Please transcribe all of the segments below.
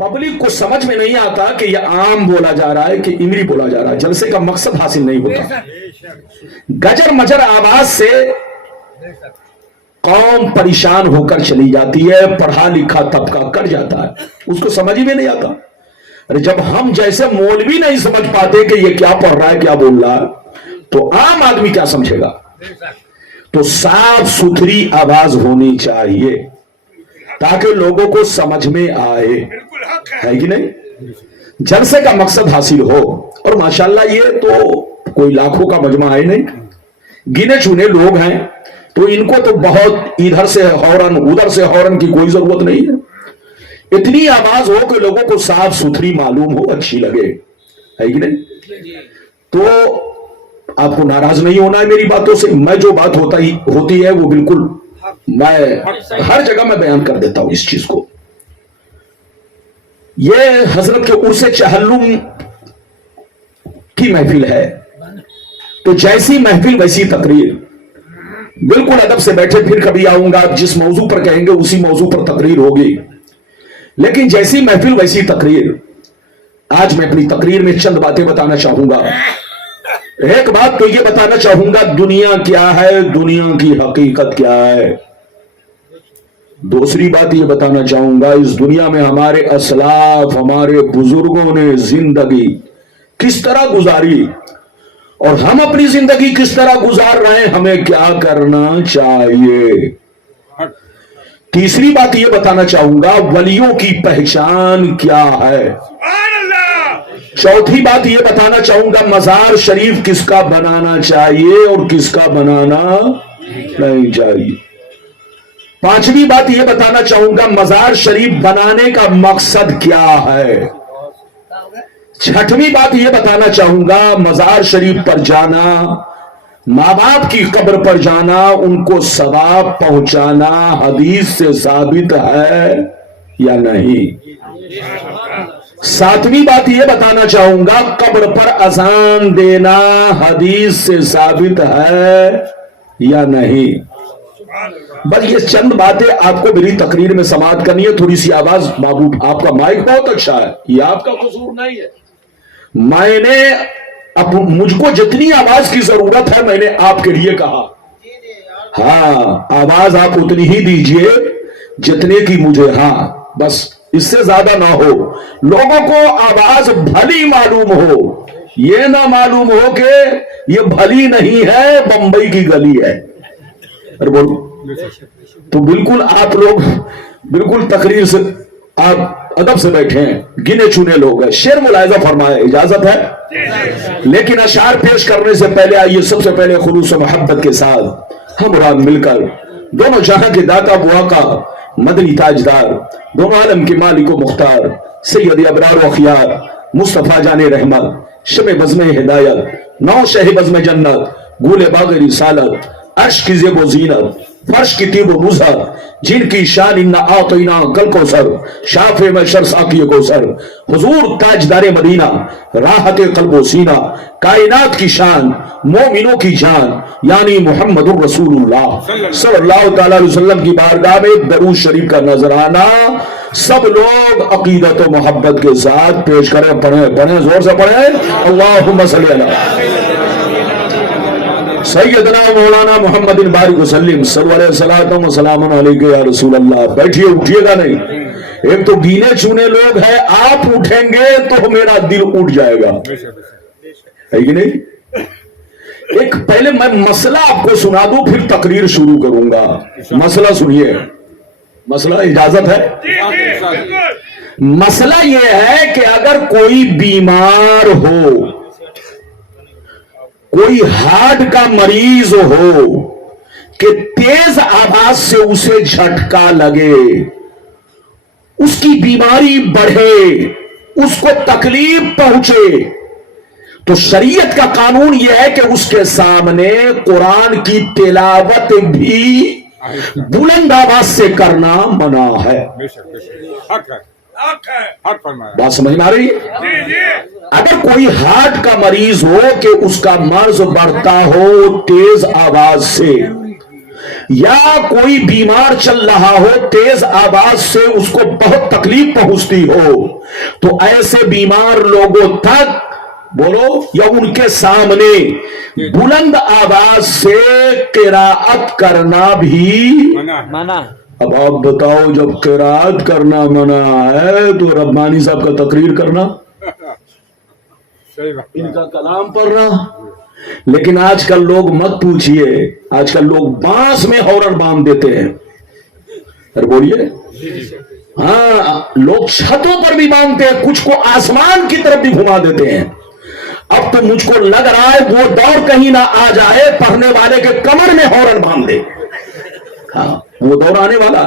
Public को समझ में नहीं आता कि ये आम बोला जा रहा है कि इमरी बोला जा रहा है, जलसे का मकसद हासिल नहीं होता। गजर मजर आवाज से कौम परेशान होकर चली जाती है, पढ़ा लिखा तबका कर जाता है, उसको समझ ही में नहीं आता। अरे जब हम जैसे मौलवी नहीं समझ पाते कि ये क्या पढ़ रहा है क्या बोल रहा है, तो आम आदमी क्या समझेगा। तो साफ सुथरी आवाज होनी चाहिए ताकि लोगों को समझ में आए, है कि नहीं। जलसे का मकसद हासिल हो। और माशाल्लाह ये तो कोई लाखों का मजमा है नहीं, गिने चुने लोग हैं, तो इनको तो बहुत इधर से हॉर्न उधर से हॉर्न की कोई जरूरत नहीं है। इतनी आवाज हो कि लोगों को साफ सुथरी मालूम हो, अच्छी लगे, है कि नहीं। तो आपको नाराज नहीं होना है मेरी बातों से। मैं जो बात होती है वो बिल्कुल मैं हर जगह में बयान कर देता हूं इस चीज को। ये हजरत के उर्से चहल्लुम की महफिल है, तो जैसी महफिल वैसी तकरीर। बिल्कुल अदब से बैठे, फिर कभी आऊंगा, जिस मौजू पर कहेंगे उसी मौजू पर तकरीर होगी, लेकिन जैसी महफिल वैसी तकरीर। आज मैं अपनी तकरीर में चंद बातें बताना चाहूंगा। एक बात तो ये बताना चाहूंगा, दुनिया क्या है, दुनिया की हकीकत क्या है। दूसरी बात ये बताना चाहूंगा, इस दुनिया में हमारे असलाफ, हमारे बुजुर्गों ने जिंदगी किस तरह गुजारी और हम अपनी जिंदगी किस तरह गुजार रहे हैं, हमें क्या करना चाहिए। तीसरी बात ये बताना चाहूंगा, वलियों की पहचान क्या है। चौथी बात ये बताना चाहूंगा, मजार शरीफ किसका बनाना चाहिए और किसका बनाना नहीं चाहिए। पांचवी बात ये बताना चाहूंगा, मजार शरीफ बनाने का मकसद क्या है। छठवीं बात ये बताना चाहूंगा, मजार शरीफ पर जाना, माँ बाप की कब्र पर जाना, उनको सवाब पहुंचाना हदीस से साबित है या नहीं। सातवीं बात यह बताना चाहूंगा, कब्र पर अजान देना हदीस से साबित है या नहीं। बस ये चंद बातें आपको मेरी तकरीर में समाप्त करनी है। थोड़ी सी आवाज बाबू, आपका माइक बहुत अच्छा है, ये आपका कसूर नहीं है। मैंने अब मुझको जितनी आवाज की जरूरत है मैंने आपके लिए कहा। हाँ, आवाज आप उतनी ही दीजिए जितने की मुझे, हाँ बस इससे ज्यादा ना हो। लोगों को आवाज भली मालूम हो, ये ना मालूम हो कि ये भली नहीं है, बंबई की गली है। अरे बोलो, तो बिल्कुल आप लोग बिल्कुल तकरीर से आप अदब से बैठे हैं, गिने चुने लोग हैं। शेर मुलायजा फरमाए, इजाजत है। लेकिन अशार पेश करने से पहले आइए सबसे पहले खुलूस मोहब्बत के साथ हम रात मिलकर दोनों जहां के दाता बुआ का मदनी ताजदार, दोनों आलम के मालिक व मुख्तार सैयद अबरार व खियार मुस्तफा जाने रहमत, शब बज़्म हिदायत, नौ शह बज़्म जन्नत, गुले बाग रिसालत, अर्श की ज़ेब ज़ीनत, फर्श की तीब नुज़हत, जिनकी शान इन्ना आतैना कल कौसर, शाफ़े में शर साक़ी कौसर, हुजूर ताजदारे मदीना, राहते क़ल्ब व सीना, कायनात की शान, मोमिनों की जान, यानी मुहम्मदुर रसूलुल्लाह सल्लल्लाहु तआला अलैहि वसल्लम की बारगाह में दरूद शरीफ का नजराना सब लोग अकीदत व मोहब्बत के साथ पेश करें। पढ़ें जोर से पढ़ें, अल्लाहुम्मा सल्ली अला सैयदना मौलाना मोहम्मदिन बारिक वसल्लिम सल्लल्लाहु अलैहि सलाम अलैहि या रसूल अल्लाह। बैठिए, उठिएगा नहीं। एक तो गिने चुने लोग हैं, आप उठेंगे तो मेरा दिल उठ जाएगा, है कि नहीं। एक पहले मैं मसला आपको सुना दूं, फिर तकरीर शुरू करूंगा। मसला सुनिए, मसला इजाजत है। मसला यह है कि अगर कोई बीमार हो, कोई हार्ट का मरीज हो कि तेज आवाज से उसे झटका लगे, उसकी बीमारी बढ़े, उसको तकलीफ पहुंचे, तो शरीयत का कानून यह है कि उसके सामने कुरान की तिलावत भी बुलंद आवाज से करना मना है। बात समझ में आ रही है। अगर कोई हार्ट का मरीज हो कि उसका मर्ज बढ़ता हो तेज आवाज से, یا کوئی بیمار چل رہا ہو تیز آواز سے اس کو بہت تکلیف پہنچتی ہو تو ایسے بیمار لوگوں تک بولو یا ان کے سامنے بلند آواز سے قراءت کرنا بھی منع. اب آپ بتاؤ جب قراءت کرنا منع ہے تو ربانی صاحب کا تقریر کرنا ان کا کلام پڑھنا. لیکن آج کل لوگ مت پوچھئے, آج کل لوگ بانس میں ہورن باندھ دیتے ہیں. ارے بولیے, ہاں لوگ چھتوں پر بھی باندھتے ہیں, کچھ کو آسمان کی طرف بھی گھما دیتے ہیں. اب تو مجھ کو لگ رہا ہے وہ دور کہیں نہ آ جائے پڑھنے والے کے کمر میں ہورن باندھ دے. ہاں وہ دور آنے والا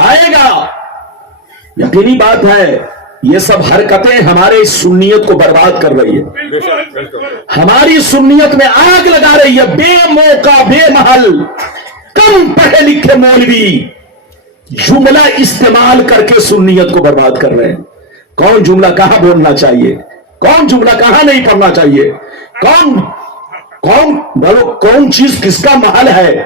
آئے گا, یقینی بات ہے. یہ سب حرکتیں ہمارے اس سنیت کو برباد کر رہی ہے, ہماری سنیت میں آگ لگا رہی ہے. بے موقع بے محل کم پڑھے لکھے مولوی جملہ استعمال کر کے سنیت کو برباد کر رہے ہیں. کون جملہ کہاں بولنا چاہیے, کون جملہ کہاں نہیں پڑھنا چاہیے, کون بولو کون چیز کس کا محل ہے,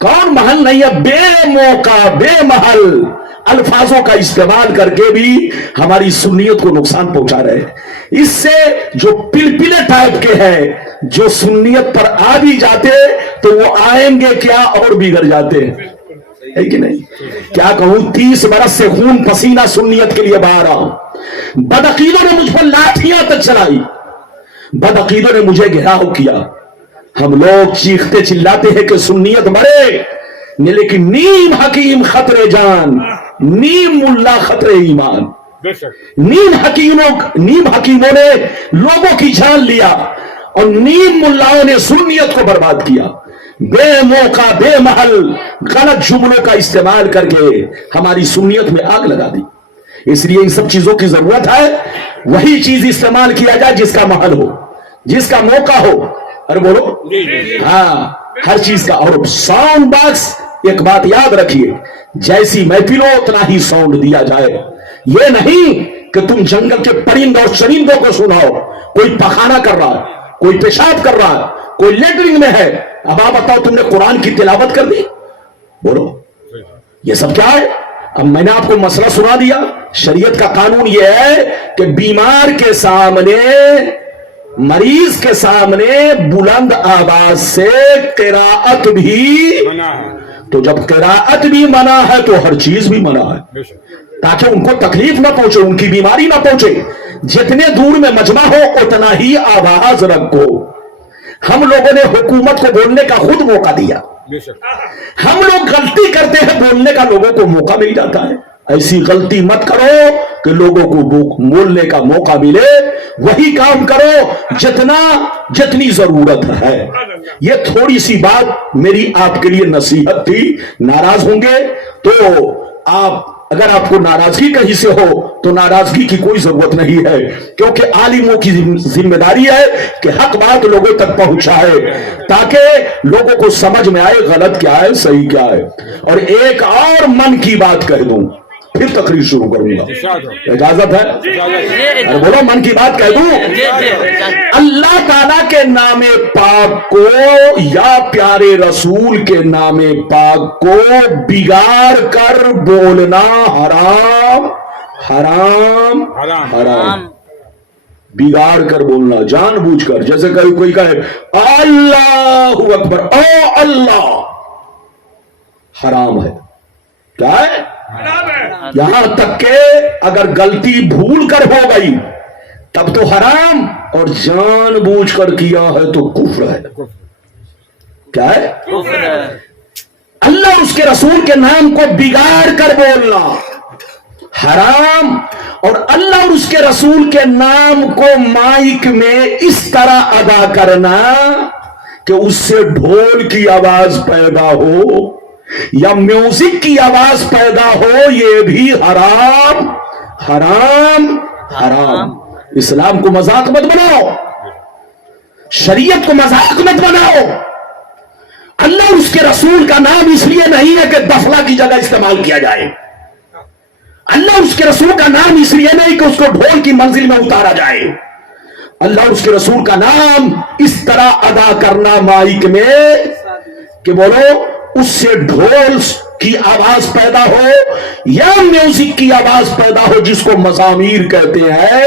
کون محل نہیں ہے. بے موقع بے محل الفاظوں کا استعمال کر کے بھی ہماری سنیت کو نقصان پہنچا رہے ہیں. اس سے جو پلپلے ٹائپ کے ہیں جو سنیت پر آ بھی جاتے تو وہ آئیں گے کیا اور بگڑ جاتے ہیں, ہے کہ نہیں. کیا کہوں, 30 برس سے خون پسینہ سنیت کے لیے بہا رہا ہوں. بدعقیدوں نے مجھ پر لاٹھیاں تک چلائی, بدعقیدوں نے مجھے گھیراؤ کیا. ہم لوگ چیختے چلاتے ہیں کہ سنیت مرے, لیکن نیم حکیم خطرے جان, نیم ملا خطرے ایمان. نیم حکیموں نے لوگوں کی جان لیا اور نیم ملاؤں نے سنیت کو برباد کیا. بے موقع بے محل غلط جملوں کا استعمال کر کے ہماری سنیت میں آگ لگا دی. اس لیے ان سب چیزوں کی ضرورت ہے. وہی چیز استعمال کیا جائے جس کا محل ہو, جس کا موقع ہو. ارے بولو, ہاں ہر چیز کا. اور ساؤنڈ باکس, ایک بات یاد رکھیے, جیسی محفل ہو اتنا ہی ساؤنڈ دیا جائے. یہ نہیں کہ تم جنگل کے پرندوں اور چرندوں کو سناؤ. کوئی پخانہ کر رہا ہے, کوئی پیشاب کر رہا ہے, کوئی لیٹرنگ میں ہے. اب آپ بتاؤ تم نے قرآن کی تلاوت کر دی, بولو یہ سب کیا ہے. اب میں نے آپ کو مسئلہ سنا دیا. شریعت کا قانون یہ ہے کہ بیمار کے سامنے, مریض کے سامنے بلند آواز سے قراءت بھی منع ہے. تو جب قراءت بھی منع ہے تو ہر چیز بھی منع ہے, تاکہ ان کو تکلیف نہ پہنچے, ان کی بیماری نہ پہنچے. جتنے دور میں مجمع ہو اتنا ہی آواز رکھو. ہم لوگوں نے حکومت کو بولنے کا خود موقع دیا. ہم لوگ غلطی کرتے ہیں, بولنے کا لوگوں کو موقع مل جاتا ہے. ایسی غلطی مت کرو کہ لوگوں کو بولنے کا موقع ملے. وہی کام کرو جتنی ضرورت ہے. یہ تھوڑی سی بات میری آپ کے لیے نصیحت تھی. ناراض ہوں گے تو اگر آپ کو ناراضگی کہیں سے ہو تو ناراضگی کی کوئی ضرورت نہیں ہے, کیونکہ عالموں کی ذمہ داری ہے کہ حق بات لوگوں تک پہنچائے تاکہ لوگوں کو سمجھ میں آئے غلط کیا ہے صحیح کیا ہے. اور ایک اور من کی بات کہہ دوں پھر تقریر شروع کروں گا, اجازت ہے؟ اور بولو من کی بات کہہ دوں. اللہ تعالیٰ کے نام پاک کو یا پیارے رسول کے نام پاک کو بگاڑ کر بولنا حرام حرام حرام. بگاڑ کر بولنا جان بوجھ کر, جیسے کوئی کہے اللہ اکبر او اللہ, حرام ہے. کیا ہے؟ یہاں تک کہ اگر غلطی بھول کر ہو گئی تب تو حرام, اور جان بوجھ کر کیا ہے تو کفر ہے. کیا ہے؟ اللہ اور اس کے رسول کے نام کو بگاڑ کر بولنا حرام, اور اللہ اور اس کے رسول کے نام کو مائک میں اس طرح ادا کرنا کہ اس سے ڈھول کی آواز پیدا ہو یا میوزک کی آواز پیدا ہو, یہ بھی حرام حرام حرام. اسلام کو مذاق مت بناؤ, شریعت کو مذاق مت بناؤ. اللہ اور اس کے رسول کا نام اس لیے نہیں ہے کہ دفلا کی جگہ استعمال کیا جائے. اللہ اور اس کے رسول کا نام اس لیے نہیں کہ اس کو ڈھول کی منزل میں اتارا جائے. اللہ اور اس کے رسول کا نام اس طرح ادا کرنا مائک میں کہ بولو اس سے ڈھول کی آواز پیدا ہو یا میوزک کی آواز پیدا ہو جس کو مزامیر کہتے ہیں،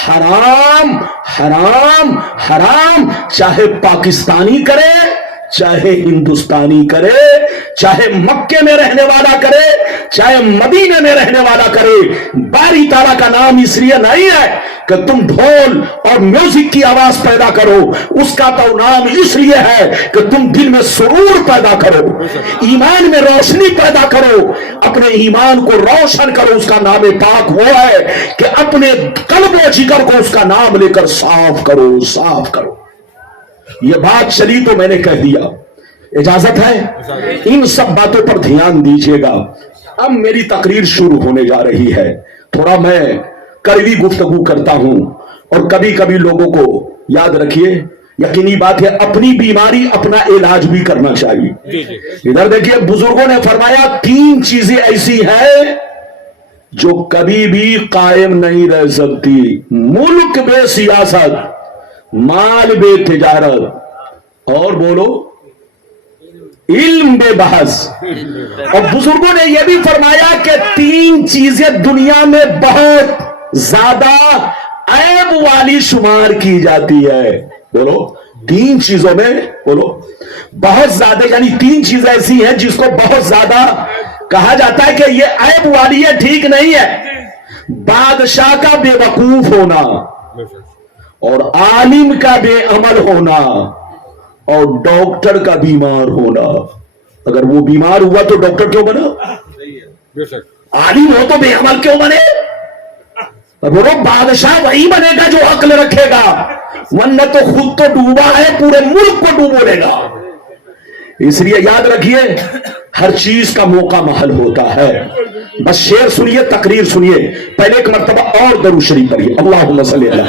حرام حرام حرام، چاہے پاکستانی کرے چاہے ہندوستانی کرے، چاہے مکے میں رہنے والا کرے چاہے مدینے میں رہنے والا کرے، باری تعالیٰ کا نام اس لیے نہیں ہے کہ تم ڈھول اور میوزک کی آواز پیدا کرو، اس کا تو نام اس لیے ہے کہ تم دل میں سرور پیدا کرو، ایمان میں روشنی پیدا کرو، اپنے ایمان کو روشن کرو۔ اس کا نام پاک وہ ہے کہ اپنے قلب و جگر کو اس کا نام لے کر صاف کرو، صاف کرو۔ یہ بات چلی تو میں نے کہہ دیا، اجازت ہے؟ ان سب باتوں پر دھیان دیجیے گا۔ اب میری تقریر شروع ہونے جا رہی ہے، تھوڑا میں کڑوی گفتگو کرتا ہوں اور کبھی کبھی لوگوں کو یاد رکھیے، یقینی بات ہے اپنی بیماری اپنا علاج بھی کرنا چاہیے۔ ادھر دیکھیے، بزرگوں نے فرمایا 3 چیزیں ایسی ہیں جو کبھی بھی قائم نہیں رہ سکتی: ملک بے سیاست، مال بے تجارت، اور بولو علم بے بحث۔ اور بزرگوں نے یہ بھی فرمایا کہ 3 چیزیں دنیا میں بہت زیادہ عیب والی شمار کی جاتی ہے۔ بولو 3 چیزوں میں، بولو بہت زیادہ، یعنی 3 چیزیں ایسی ہیں جس کو بہت زیادہ کہا جاتا ہے کہ یہ عیب والی ہے، ٹھیک نہیں ہے۔ بادشاہ کا بے وقوف ہونا، اور عالم کا بے عمل ہونا، اور ڈاکٹر کا بیمار ہونا۔ اگر وہ بیمار ہوا تو ڈاکٹر کیوں بنا؟ عالم ہو تو بے عمل کیوں بنے؟ وہ بادشاہ وہی بنے گا جو عقل رکھے گا، ورنہ تو خود تو ڈوبا ہے، پورے ملک کو ڈوبولے گا۔ اس لیے یاد رکھیے، ہر چیز کا موقع محل ہوتا ہے۔ بس شعر سنیے، تقریر سنیے، پہلے ایک مرتبہ اور درود شریف پڑھیے، اللہم صلی اللہ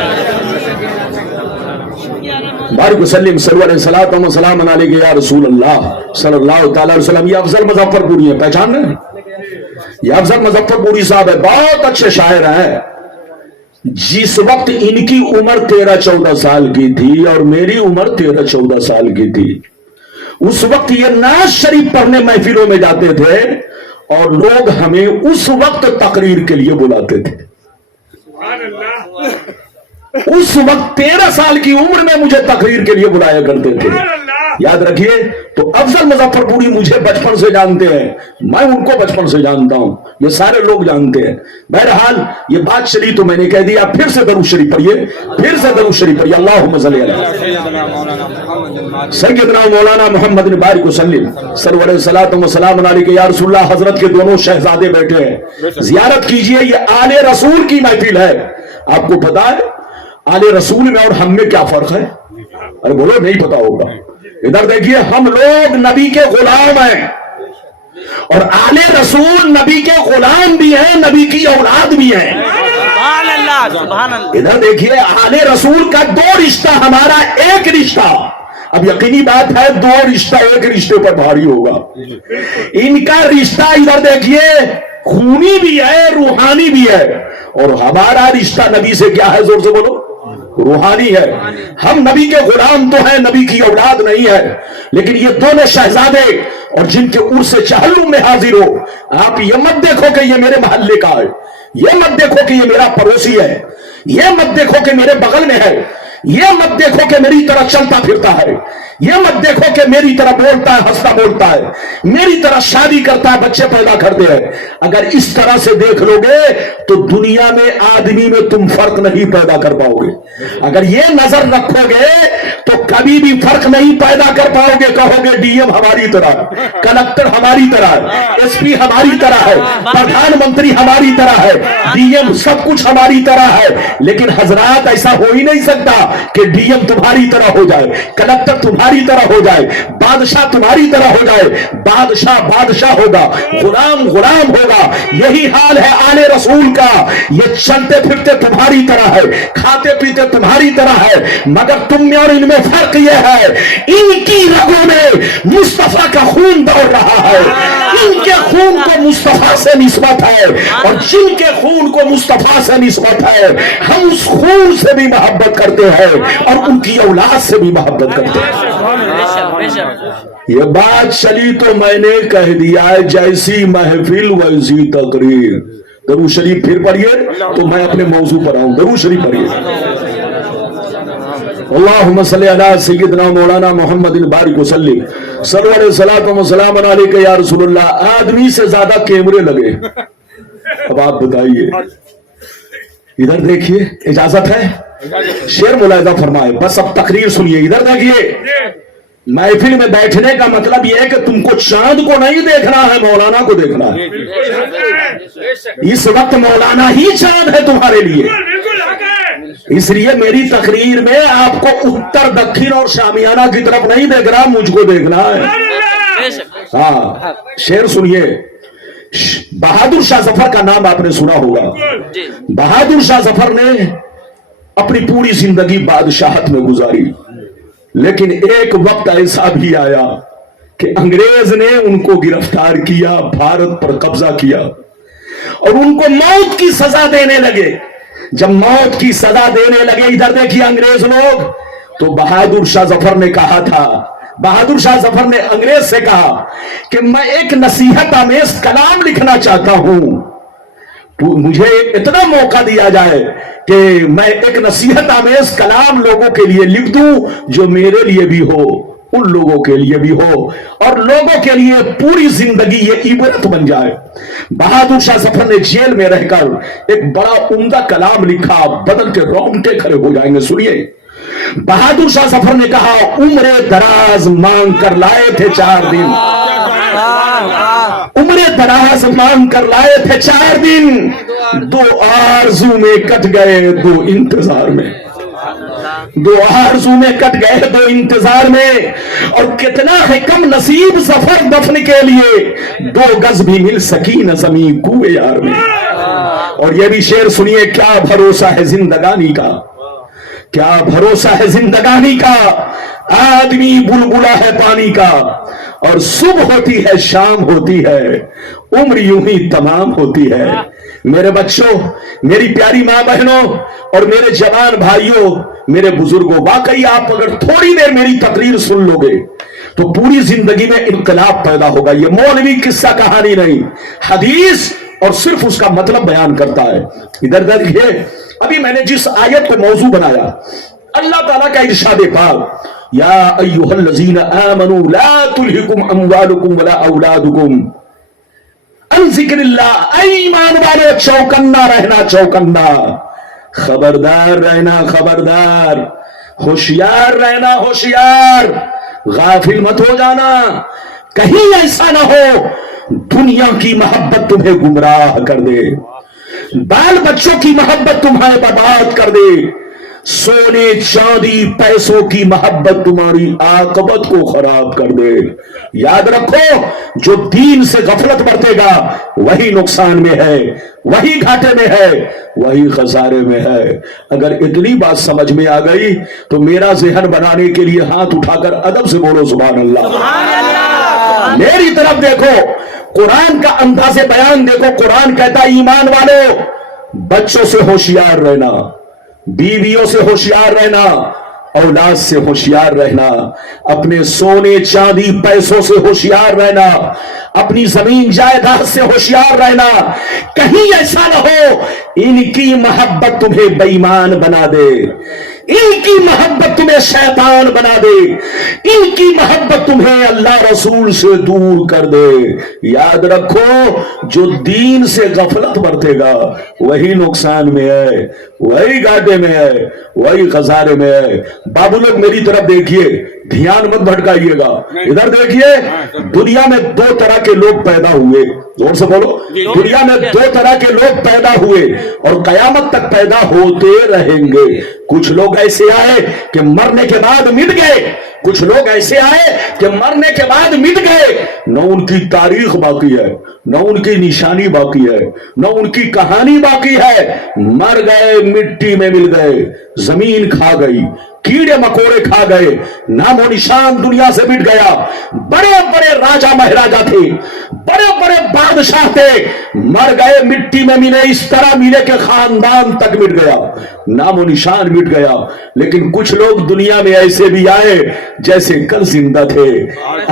بارک وسلم صلی اللہ علیہ وسلم وسلام علیہ یا رسول اللہ صلی اللہ تعالی علیہ وسلم۔ یہ افضل مظفر پوری ہے، پہچان رہے ہیں؟ یہ افضل مظفر پوری صاحب ہے، بہت اچھے شاعر ہیں۔ جس وقت ان کی عمر 13-14 سال کی تھی اور میری عمر 13-14 سال کی تھی، اس وقت یہ نعت شریف پڑھنے محفلوں میں جاتے تھے اور لوگ ہمیں اس وقت تقریر کے لیے بلاتے تھے۔ اس وقت 13 سال کی عمر میں مجھے تقریر کے لیے بلایا کرتے تھے۔ یاد رکھیے، تو افضل مظفر پوری مجھے بچپن سے جانتے ہیں، میں ان کو بچپن سے جانتا ہوں، یہ سارے لوگ جانتے ہیں۔ بہرحال یہ بات چلی تو میں نے کہہ دیا، پھر سے درود شریف پڑھیے، پھر سے درود شریف پڑھیے، اللہم صلی علی سیدنا مولانا محمد بارک وسلم سرور صلاۃ و سلام علیہ یا رسول اللہ۔ حضرت کے دونوں شہزادے بیٹھے ہیں، زیارت کیجئے، یہ آل رسول کی محفل ہے۔ آپ کو پتا ہے آل رسول میں اور ہم میں کیا فرق ہے؟ ارے بولو، نہیں پتا ہوگا۔ ادھر دیکھیے، ہم لوگ نبی کے غلام ہیں اور آل رسول نبی کے غلام بھی ہیں، نبی کی اولاد بھی ہیں۔ سبحان اللہ، سبحان اللہ۔ ادھر دیکھیے، آل رسول کا 2 رشتہ، ہمارا 1 رشتہ۔ اب یقینی بات ہے 2 رشتہ 1 رشتے پر بھاری ہوگا۔ ان کا رشتہ ادھر دیکھیے خونی بھی ہے، روحانی بھی ہے، اور ہمارا رشتہ نبی سے کیا ہے؟ زور سے بولو، روحانی ہے۔ ہم نبی کے غلام تو ہیں، نبی کی اولاد نہیں ہے، لیکن یہ دونوں شہزادے اور جن کے عرس چہلم میں حاضر ہو، آپ یہ مت دیکھو کہ یہ میرے محلے کا ہے، یہ مت دیکھو کہ یہ میرا پڑوسی ہے، یہ مت دیکھو کہ میرے بغل میں ہے، یہ مت دیکھو کہ میری طرح چلتا پھرتا ہے، یہ مت دیکھو کہ میری طرح بولتا ہے، ہنستا بولتا ہے، میری طرح شادی کرتا ہے، بچے پیدا کرتے ہیں۔ اگر اس طرح سے دیکھ لو گے تو دنیا میں آدمی میں تم فرق نہیں پیدا کر پاؤ گے۔ اگر یہ نظر رکھو گے تو کبھی بھی فرق نہیں پیدا کر پاؤ گے۔ کہو گے ڈی ایم ہماری طرح، کلکٹر ہماری طرح، ایس پی ہماری طرح ہے، پردھان منتری ہماری طرح ہے، ڈی ایم سب کچھ ہماری طرح ہے، لیکن حضرات ایسا ہو ہی نہیں سکتا کہ ڈی ایم تمہاری طرح ہو جائے، کلکٹر تمہاری طرح ہو جائے، بادشاہ تمہاری طرح ہو جائے۔ بادشاہ بادشاہ ہوگا، غلام غلام ہوگا۔ یہی حال ہے آل رسول کا، یہ چلتے پھرتے تمہاری طرح ہے، کھاتے پیتے تمہاری طرح ہے، مگر تم میں اور ان میں فرق یہ ہے، ان کی رگوں میں مصطفیٰ کا خون دوڑ رہا ہے، ان کے خون کو مصطفیٰ سے نسبت ہے، اور جن کے خون کو مصطفیٰ سے نسبت ہے ہم اس خون سے بھی محبت کرتے ہیں اور ان کی اولاد سے بھی محبت کرتے ہیں۔ ये बात चली तो मैंने कह दिया है, जैसी महफिल वैसी तकरीर। दरूद शरीफ फिर पढ़िए तो मैं अपने मौजू पर आऊं। दरूद शरीफ पढ़िए। अल्लाहुम्मा सल्ली अला सय्यिदना मौलाना मुहम्मदिन बारिक वसल्लिम सल्लल्लाहु अलैहि वसल्लम सलाम अलैका या रसूलुल्लाह। आदमी से ज्यादा कैमरे लगे। अब आप बताइए, इधर देखिए, इजाजत है? शेर मुलाहिजा फरमाए। बस अब तकरीर सुनिए, इधर देखिए। महफिल में बैठने का मतलब यह है कि तुमको चांद को नहीं देखना है, मौलाना को देखना है। इस वक्त मौलाना ही चांद है तुम्हारे लिए। इसलिए मेरी तकरीर में आपको उत्तर, दक्षिण और शामियाना की तरफ नहीं देखना, मुझको देखना है। हाँ, शेर सुनिए। बहादुर शाह जफर का नाम आपने सुना होगा। बहादुर शाह जफर ने अपनी पूरी जिंदगी बादशाहत में गुजारी, लेकिन एक वक्त ऐसा भी आया कि अंग्रेज ने उनको गिरफ्तार किया, भारत पर कब्जा किया और उनको मौत की सजा देने लगे। जब मौत की सजा देने लगे, इधर देखिए अंग्रेज लोग, तो बहादुर शाह जफर ने कहा था, बहादुर शाह जफर ने अंग्रेज से कहा कि मैं एक नसीहत आमेज कलाम लिखना चाहता हूं, तो मुझे इतना मौका दिया जाए कि मैं एक नसीहत आमेज कलाम लोगों के लिए लिख दूं, जो मेरे लिए भी हो, उन लोगों के लिए भी हो, और लोगों के लिए पूरी जिंदगी ये इबरत बन जाए। बहादुर शाह जफर ने जेल में रहकर एक बड़ा उम्दा कलाम लिखा, बदल के रोंगटे खड़े हो जाएंगे। सुनिए, बहादुर शाह जफर ने कहा, उम्र दराज मांग कर लाए थे 4 दिन, उम्र दराज मांग कर लाए थे 4 दिन, 2 आरज़ू में कट गए 2 इंतजार में, 2 आरज़ू में कट गए 2 इंतजार में। और कितना है कम नसीब सफर दफन के लिए, 2 गज भी मिल सकी न ज़मीं कुए यार में। और ये भी शेर सुनिए, क्या भरोसा है जिंदगानी का, क्या भरोसा है जिंदगानी का, आदमी बुलबुला है पानी का, और सुबह होती है शाम होती है, उम्र यूं ही तमाम होती है। मेरे बच्चों, मेरी प्यारी मां बहनों और मेरे जवान भाइयों, मेरे बुजुर्गों, वाकई आप अगर थोड़ी देर मेरी तकरीर सुन लोगे तो पूरी जिंदगी में इनकलाब पैदा होगा। ये मौलवी किस्सा कहानी नहीं, हदीस, और सिर्फ उसका मतलब बयान करता है। इधर देखिए, अभी मैंने जिस आयत को मौजू बनाया, अल्लाह ताला का इरशाद पाक, या अय्युहल्लज़ीना आमनू ला तुल्हिकुम अम्वालुकुम वला औलादुकुम अन ज़िक्रिल्लाह। ईमान वाले, चौकन्ना रहना, चौकन्ना, खबरदार रहना, खबरदार, होशियार रहना, होशियार, गाफिल मत हो जाना। कहीं ऐसा ना हो दुनिया की मोहब्बत तुम्हें गुमराह कर दे, बाल बच्चों की मोहब्बत तुम्हें बर्बाद कर दे, सोने चांदी पैसों की मोहब्बत तुम्हारी आकबत को खराब कर दे। याद रखो, जो दीन से गफलत बरतेगा वही नुकसान में है, वही घाटे में है, वही खसारे में है। अगर इतनी बात समझ में आ गई तो मेरा ज़हन बनाने के लिए हाथ उठाकर अदब से बोलो सुभान अल्लाह। मेरी तरफ देखो, कुरान का अंदाज़े बयान देखो। कुरान कहता है, ईमान वालों, बच्चों से होशियार रहना, बीवियों से होशियार रहना, औलाद से होशियार रहना, अपने सोने चांदी पैसों से होशियार रहना, अपनी जमीन जायदाद से होशियार रहना। कहीं ऐसा ना हो इनकी मोहब्बत तुम्हें बेईमान बना दे, इनकी मोहब्बत तुम्हें शैतान बना दे, इनकी मोहब्बत तुम्हें अल्लाह रसूल से दूर कर दे। याद रखो, जो दीन से गफलत बरतेगा वही नुकसान में है, वही घाटे में है, वही खसारे में है। बाबू लोग मेरी तरफ देखिए, ध्यान मत भटकाइएगा। इधर देखिए, दुनिया में 2 तरह के लोग पैदा हुए, जोर से बोलो, दुनिया में 2 तरह के लोग पैदा हुए और कयामत तक पैदा होते रहेंगे। कुछ लोग ऐसे आए कि मरने के बाद मिट गए, कुछ लोग ऐसे आए कि मरने के बाद मिट गए, न उनकी तारीख बाकी है, न उनकी निशानी बाकी है, न उनकी कहानी बाकी है। मर गए, मिट्टी में मिल गए, जमीन खा गई, कीड़े मकोड़े खा गए, नामो निशान दुनिया से मिट गया। बड़े बड़े राजा महाराजा थे, बड़े बड़े बादशाह थे, मर गए, मिट्टी में मिले, इस तरह मिले कि खानदान तक मिट गया, नामो निशान मिट गया। लेकिन कुछ लोग दुनिया में ऐसे भी आए जैसे कल जिंदा थे,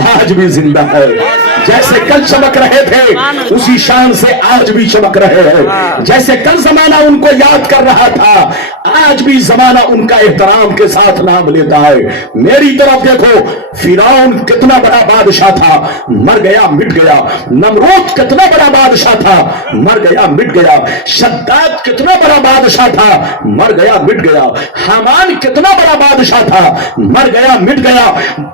आज भी जिंदा है, जैसे कल चमक रहे थे उसी शान से आज भी चमक रहे हैं, जैसे कल जमाना उनको याद कर रहा था आज भी जमाना उनका एहतराम के साथ नाम लेता है। मेरी तरफ देखो, फिरौन कितना बड़ा बादशाह था, मर गया, मिट गया। नमरूद कितना बड़ा बादशाह था, मर गया, मिट गया। शद्दाद कितना बड़ा बादशाह था, मर गया, मिट गया। हामान कितना बड़ा बादशाह था, मर गया, मिट गया।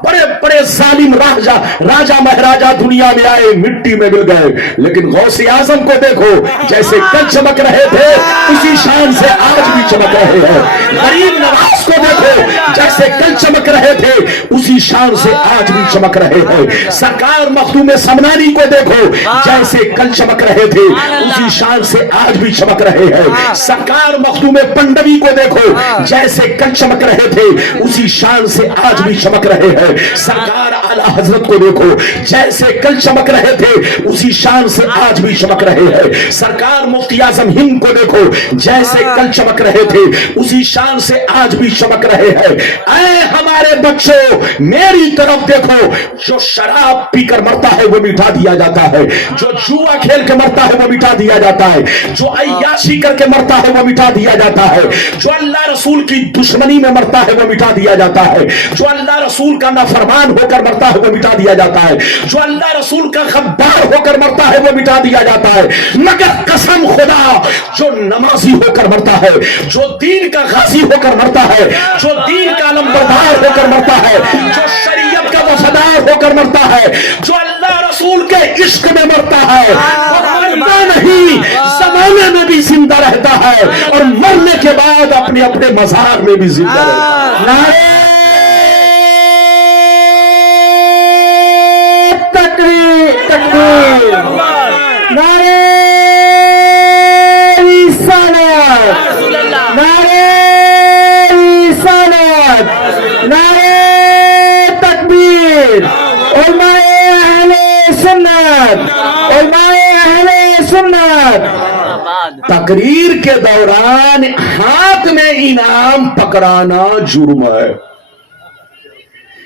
बड़े बड़े जालिम राजा महाराजा दुनिया में आए, मिट्टी में मिल गए। लेकिन गौसे आजम को देखो, जैसे कल चमक रहे थे उसी शान से आज भी चमक रहे हैं। गरीब नवाज को देखो, जैसे कल चमक रहे थे उसी शान से आज भी चमक रहे हैं। सरकार मखदूम समनानी को देखो, जैसे कल चमक रहे थे उसी शान से आज भी चमक रहे हैं। सरकार मखदूम पंडवी को देखो, जैसे कल चमक रहे थे उसी शान से आज भी चमक रहे हैं। सरकार आला हजरत को देखो, जैसे कल चमक रहे थे उसी शान से आज भी चमक रहे हैं। सरकार मुफ्ती आजम हिंद को देखो, जैसे कल चमक रहे थे उसी शान से आज भी चमक रहे हैं। ऐ हमारे बच्चों, मेरी तरफ देखो, जो शराब पीकर मरता है वो मिटा दिया जाता है, जो जुआ खेल के मरता है वो मिटा दिया जाता है, जो अय्याशी करके मरता है वो मिटा दिया जाता है, जो अल्लाह रसूल की दुश्मनी में मरता है वो मिटा दिया जाता है, जो अल्लाह रसूल का नाफरमान होकर मरता है वो मिटा दिया जाता है, जो अल्लाह रसूल का गद्दार होकर मरता है वो मिटा दिया जाता है। मगर कसम खुदा, जो नमाजी होकर मरता है, जो दीन का गाजी होकर मरता है, जो दीन का अलमबरदार होकर मरता है, जो शरीयत का वफादार होकर मरता है, जो अल्लाह रसूल के इश्क में मरता है, वो मरता नहीं, जमाने में भी जिंदा रहता है और मरने के बाद अपने अपने मज़ार में भी जिंदा रहता है। तकबीर, तकबीर, नारे रिसालत, नारे रिसालत, नारे तकबीर, उलमाए अहले सुन्नत, उलमाए अहले सुन्नत। तकरीर के दौरान हाथ में इनाम पकड़ाना जुर्म है।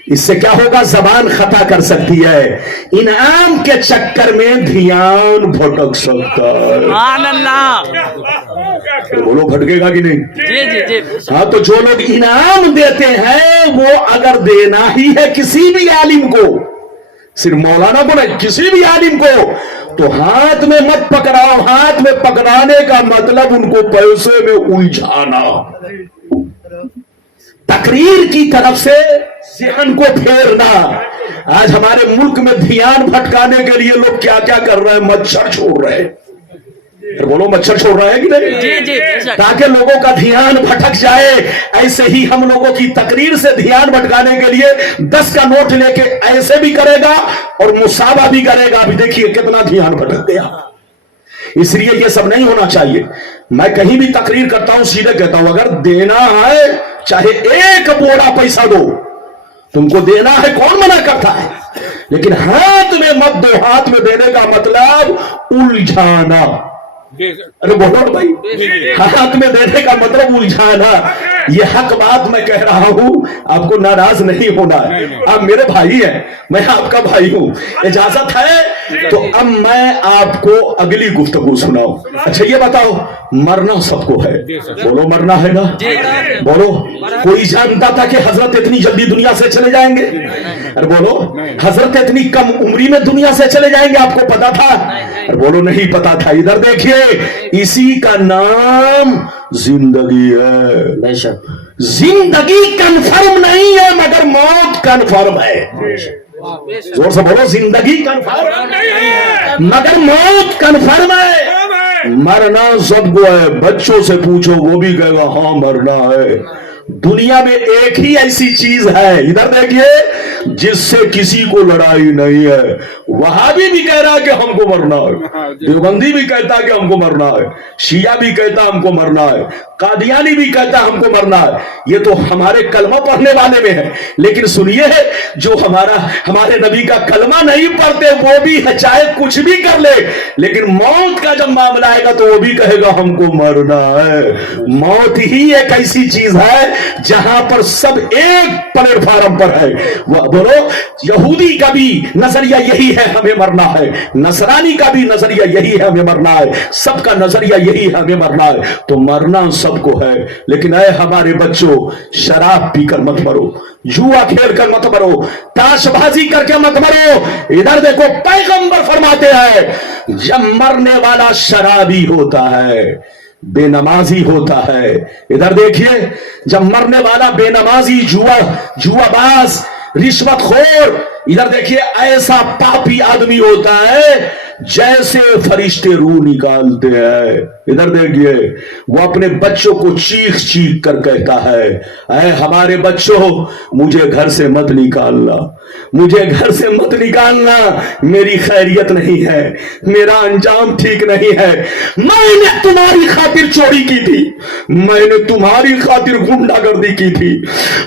इससे क्या होगा, जबान खता कर सकती है, इनाम के चक्कर में ध्यान भटक सकता है। बोलो, भटकेगा कि नहीं? जी। हाँ, तो जो लोग इनाम देते हैं वो अगर देना ही है किसी भी आलिम को, सिर्फ मौलाना को नहीं, किसी भी आलिम को, तो हाथ में मत पकड़ाओ। हाथ में पकड़ाने का मतलब उनको पैसे में उलझाना, तकरीर की तरफ से ज़हन को फेरना। आज हमारे मुल्क में ध्यान भटकाने के लिए लोग क्या क्या कर रहे हैं, मच्छर छोड़ रहे हैं। बोलो, मच्छर छोड़ रहा है कि नहीं? जी, ताकि लोगों का ध्यान भटक जाए। ऐसे ही हम लोगों की तकरीर से ध्यान भटकाने के लिए 10 का नोट लेके ऐसे भी करेगा और मुसावा भी करेगा। अभी देखिए कितना ध्यान भटक गया। इसलिए ये सब नहीं होना चाहिए। मैं कहीं भी तकरीर करता हूं, सीधे कहता हूं, अगर देना है चाहे एक बोरा पैसा दो, तुमको देना है, कौन मना करता है, लेकिन हाथ में मत दो। हाथ में देने का मतलब उलझाना। अरे बोलो भाई, हाथ में देने का मतलब उलझाना। ये हक बात मैं कह रहा हूं, आपको नाराज नहीं होना है। आप मेरे भाई हैं, मैं आपका भाई हूं। इजाजत है तो अब मैं आपको अगली गुफ्तगू सुनाऊं। अच्छा ये बताओ, मरना सबको है, बोलो मरना है ना? बोलो, कोई जानता था कि हजरत इतनी जल्दी दुनिया से चले जाएंगे? अरे बोलो, हजरत इतनी कम उम्री में दुनिया से चले जाएंगे, आपको पता था? अरे बोलो, नहीं पता था। इधर देखिए, इसी का नाम जिंदगी है। जिंदगी कंफर्म नहीं है मगर मौत कंफर्म है। जोर से बोलो, जिंदगी कंफर्म नहीं है मगर मौत कंफर्म है। मरना सबको है, बच्चों से पूछो वो भी कहेगा हाँ मरना है। दुनिया में एक ही ऐसी चीज है, इधर देखिए, जिससे किसी को लड़ाई नहीं है। वहाबी भी कह रहा है कि हमको मरना है, देवबंदी भी कहता है कि हमको मरना है, शिया भी कहता है हमको मरना है, कादियानी भी कहता है हमको मरना है। ये तो हमारे कलमा पढ़ने वाले में है, लेकिन सुनिए जो हमारे नबी का कलमा नहीं पढ़ते वो भी चाहे कुछ भी कर ले, लेकिन मौत का जब मामला आएगा तो वो भी कहेगा हमको मरना है। मौत ही एक ऐसी चीज है जहां पर सब एक प्लेटफार्म पर है। बोलो, यहूदी का भी नजरिया यही है हमें मरना है, नसरानी का भी नजरिया यही है हमें मरना है, सबका नजरिया यही है हमें मरना है। तो मरना सबको है, लेकिन ऐ हमारे बच्चों, शराब पीकर मत मरो, जुआ खेल कर मत मरो, ताशबाजी करके मत मरो। इधर देखो, पैगंबर फरमाते हैं जब मरने वाला शराबी होता है, बेनमाजी होता है। इधर देखिए, जब मरने वाला बेनमाजी, जुआबाज, रिश्वतखोर, इधर देखिए ऐसा पापी आदमी होता है जैसे फरिश्ते रूह निकालते हैं। इधर देखिए, वो अपने बच्चों को चीख चीख कर कहता है, ऐ हमारे बच्चों, मुझे घर से मत निकालना, मुझे घर से मत निकालना, मेरी खैरियत नहीं है, मेरा अंजाम ठीक नहीं है। मैंने तुम्हारी खातिर चोरी की थी, मैंने तुम्हारी खातिर गुंडागर्दी की थी,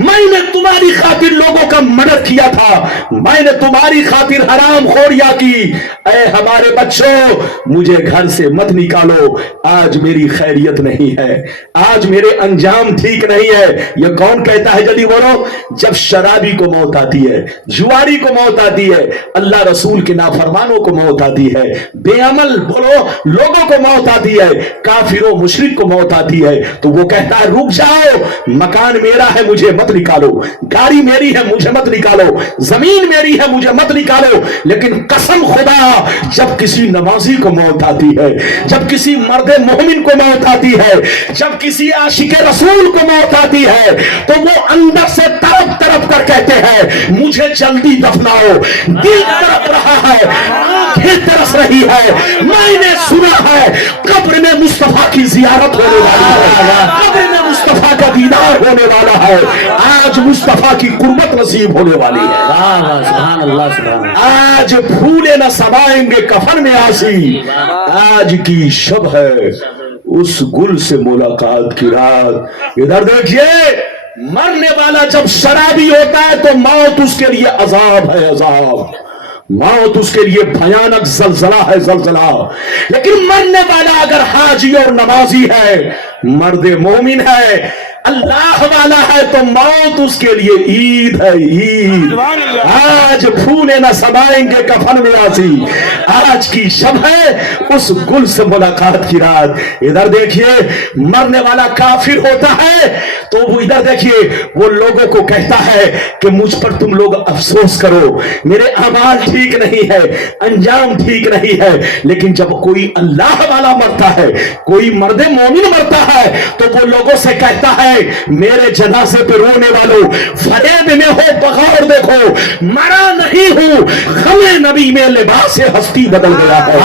मैंने तुम्हारी खातिर लोगों का मर्डर किया था, मैंने तुम्हारी खातिर हराम खोरिया की। ऐ हमारे बच्चों, मुझे घर से मत निकालो, आज मेरी खैरियत नहीं है, आज मेरे अंजाम ठीक नहीं है। यह कौन कहता है, जल्दी बोलो? जब शराबी को मौत आती है, जुआरी को मौत आती है, अल्लाह रसूल के नाफरमानों को मौत आती है, बेअमल बोलो लोगों को मौत आती है, काफिरों मुशरिक को मौत आती है, तो वो कहता है रुक जाओ, मकान मेरा है मुझे मत निकालो, गाड़ी मेरी है मुझे मत निकालो, जमीन मेरी है मुझे मत निकालो। लेकिन कसम खुदा, जब किसी नमाजी को मौत आती है, जब किसी मर्द मोमिन को मौत आती है, जब किसी आशिक रसूल को मौत आती है, तो वो अंदर से तड़प तड़प कर कहते हैं मुझे जल्दी दफनाओ। दिल तड़प रहा है, आंखें तरस रही है। मैंने सुना है कब्र में मुस्तफा की जियारत होने वाली है, कब्र में मुस्तफा का दीदार होने वाला है, आज मुस्तफा की कुर्बत नसीब होने वाली है। सुभान अल्लाह, सुभान। आज फूले न समाएंगे कफन में आसी, आज की शब है उस गुल से मुलाकात की रात। इधर देखिए, मरने वाला जब शराबी होता है तो मौत उसके लिए अजाब है, अजाब, मौत उसके लिए भयानक जलजला है, जलजला। लेकिन मरने वाला अगर हाजी और नमाजी है, मर्द मोमिन है, अल्लाह वाला है, तो मौत उसके लिए ईद है, ईद। आज फूले न समाएंगे कफन में आसी, आज की शब है उस गुल से मुलाकात की रात। इधर देखिए, मरने वाला काफिर होता है तो वो इधर देखिए, वो लोगों को कहता है कि मुझ पर तुम लोग अफसोस करो, मेरे अमाल ठीक नहीं है, अंजाम ठीक नहीं है। लेकिन जब कोई अल्लाह वाला मरता है, कोई मर्द मोमिन मरता है, तो वो लोगों से कहता है मेरे जनाजे पे रोने वालों, फरेब में हो बगौर देखो, मरा नहीं हूं, गमे नबी में लिबास से हस्ती बदल गया है।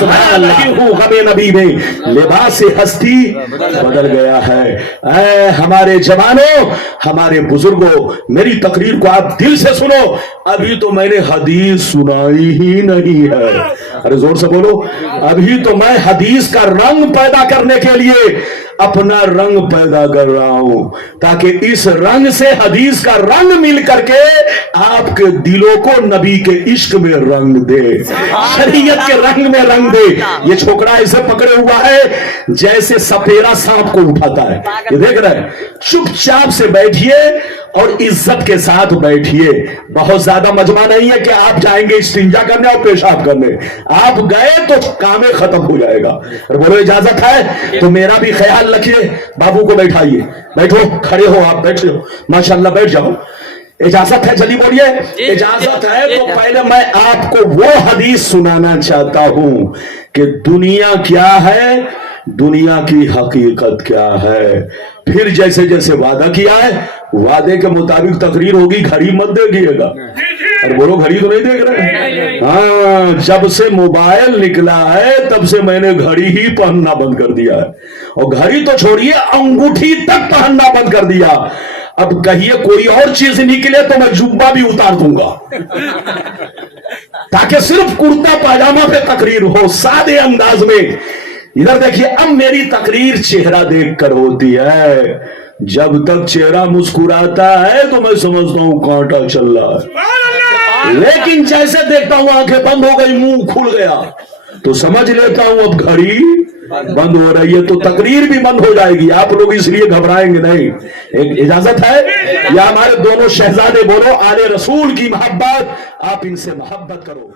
मरा नहीं हूं, गमे नबी में लिबास से हस्ती बदल गया है। ऐ हमारे जवानों, हमारे बुजुर्गों, मेरी तकरीर को आप दिल से सुनो। अभी तो मैंने हदीस सुनाई ही नहीं है, अरे जोर से बोलो। अभी तो मैं हदीस का रंग पैदा करने के लिए अपना रंग पैदा कर रहा हूं, ताकि इस रंग से हदीस का रंग मिल करके आपके दिलों को नबी के इश्क में रंग दे, शरीयत के रंग में रंग दे। ये छोकरा ऐसे पकड़े हुआ है जैसे सपेरा सांप को उठाता है, ये देख रहे हैं। चुपचाप से बैठिए और इज्जत के साथ बैठिए। बहुत ज्यादा मजमा नहीं है कि आप जाएंगे इस्तिंजा करने और पेशाब करने, आप गए तो काम खत्म हो जाएगा। और बोलो इजाजत है तो मेरा भी ख्याल रखिए। बाबू को बैठाइए, बैठो, खड़े हो, आप बैठे हो, माशाल्लाह, बैठ जाओ। इजाजत है, जल्दी बोलिए। इजाजत है तो पहले मैं आपको वो हदीस सुनाना चाहता हूं कि दुनिया क्या है, दुनिया की हकीकत क्या है। फिर जैसे जैसे वादा किया है, वादे के मुताबिक तकरीर होगी। घड़ी मत देखिएगा, अरे बोलो, घड़ी तो नहीं देख रहे? हाँ, जब से मोबाइल निकला है तब से मैंने घड़ी ही पहनना बंद कर दिया है, और घड़ी तो छोड़िए, अंगूठी तक पहनना बंद कर दिया। अब कहिए कोई और चीज निकले तो मैं जुब्बा भी उतार दूंगा, ताकि सिर्फ कुर्ता पाजामा पे तकरीर हो, सादे अंदाज में। ادھر دیکھیے اب میری تقریر چہرہ دیکھ کر ہوتی ہے، جب تک چہرہ مسکراتا ہے تو میں سمجھتا ہوں کانٹا چل رہا ہے، لیکن جیسے دیکھتا ہوں آنکھیں بند ہو گئی، منہ کھل گیا، تو سمجھ لیتا ہوں اب گھڑی بند ہو رہی ہے، تو تقریر بھی بند ہو جائے گی۔ آپ لوگ اس لیے گھبرائیں گے نہیں، ایک اجازت ہے یا ہمارے دونوں شہزادے بولو آل رسول کی محبت، آپ ان سے محبت کرو۔